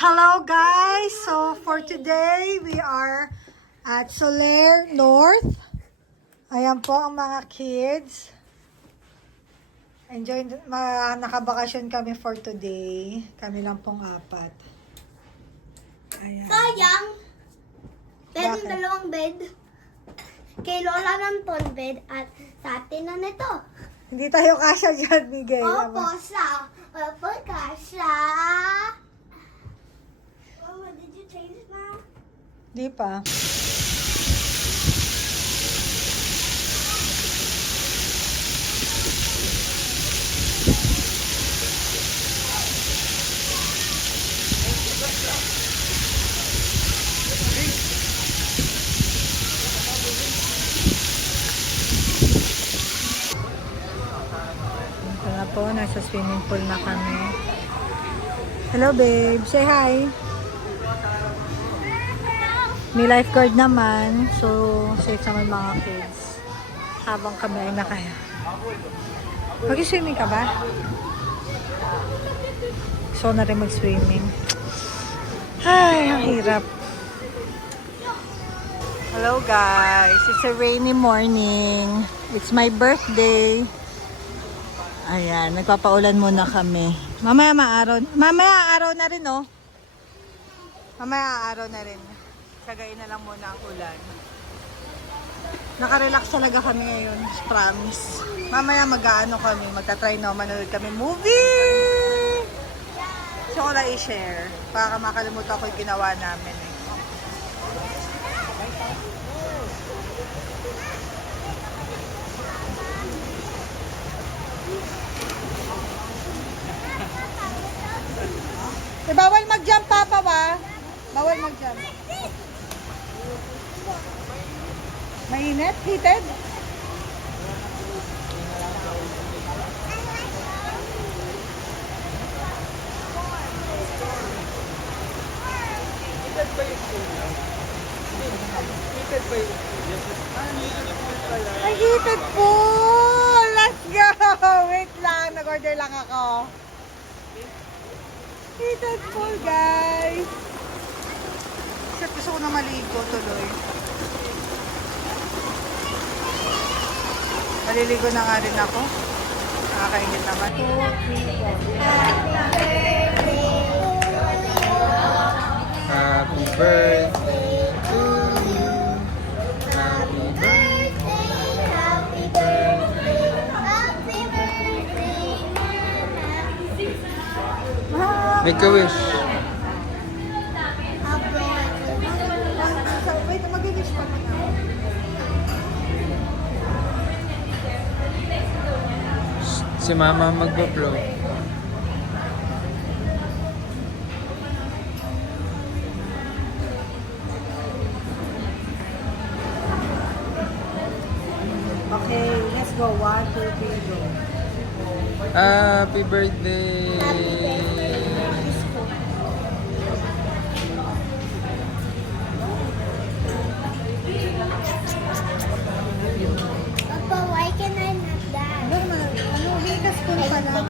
Hello guys! So for today, we are at Soler North. Ayan po ang mga kids. Enjoy, nakabakasyon kami for today. Kami lang pong apat. Ayan. Sayang. Meron Bakit? dalawang bed. Kay Lola ng ton bed at sa atin na nito. Hindi tayo kasya dyan, Miguel. Opo, kasha. Mama, did you change it now? Di pa. Ito na po, nasa swimming pool na kami. Hello babe, say hi. May lifeguard naman, so safe naman mga kids. Habang kami ay nakaya. Mag-swimming ka ba? Gusto ko na rin mag-swimming. Ay, ang hirap. Hello guys, it's a rainy morning. It's my birthday. Ayan, nagpapaulan muna kami. Mamaya araw na rin, oh. Mamaya araw na rin. Sagayin na lang muna ang ulan. Naka-relax talaga kami ngayon, promise. Mamaya mag-aano kami, magta-try na manood kami movie. So ko lang i-share, para makalimutan ko yung ginawa namin eh. Eh, bawal mag-jump, Papa, ba? Bawal mag-jump. Mainit? Heated? Ay, heated pool! Let's go! Wait lang, nag-order lang ako. Heated pool, guys! Kasi gusto ko na maligo tuloy. Maliligo na nga rin ako. Nakakaingit naman. Happy birthday to you. Happy birthday. Happy birthday. Happy birthday. Make a wish. Wait, mag-wish pa muna. Si Mama magbo-blow. Okay, let's go. 1, 2, 3, go. Happy birthday.